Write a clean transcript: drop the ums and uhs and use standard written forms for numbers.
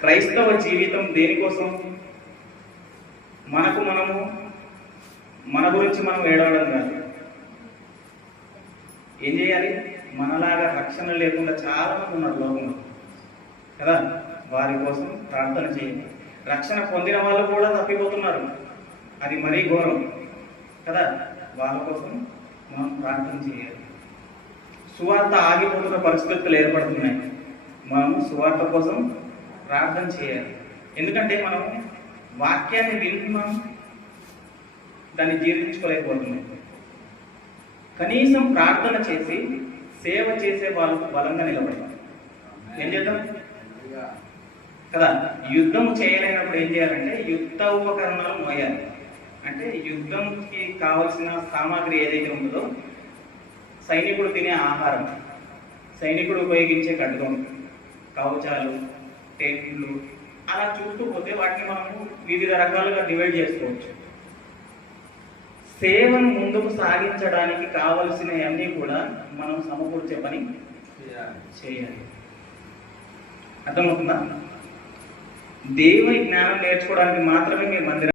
క్రైస్తవ జీవితం దేనికోసం? మనము మన గురించి మనం ఏడవడం కాదు. ఏం చేయాలి? మనలాగా రక్షణ లేకుండా చాలా మంది ఉన్నారు లోకంలో కదా, వారి కోసం ప్రార్థన చేయండి. రక్షణ పొందిన వాళ్ళు కూడా తప్పిపోతున్నారు, అది మరీ ఘోరం కదా. వాళ్ళ కోసం మనం ప్రార్థన చేయాలి. సువార్త ఆగిపోతున్న పరిస్థితులు ఏర్పడుతున్నాయి, మనం సువార్త కోసం ప్రార్థన చేయాలి. ఎందుకంటే మనం వాక్యాన్ని వింటున్నాం, దాన్ని జీర్ణించుకోలేకపోతున్నాం. కనీసం ప్రార్థన చేసి సేవ చేసే వాళ్ళకు బలంగా నిలబడతాం. ఏం చేద్దాం కదా. యుద్ధం చేయలేనప్పుడు ఏం చేయాలంటే యుద్ధ ఉపకరణాలు మోయాలి. అంటే యుద్ధంకి కావలసిన సామాగ్రి ఏదైతే ఉంటుందో, సైనికుడు తినే ఆహారం, సైనికుడు ఉపయోగించే ఖడ్గం, కవచాలు, టెంట్లు, అలా చూస్తూ పోతే వాటిని మనము వివిధ రకాలుగా డివైడ్ చేసుకోవచ్చు. సేవను ముందుకు సాగించడానికి కావలసినవన్నీ కూడా మనం సమకూర్చే పని చేయాలి. అర్థమవుతుందా? దేవుని జ్ఞానం నేర్చుకోవడానికి మాత్రమే మీరు మందిరం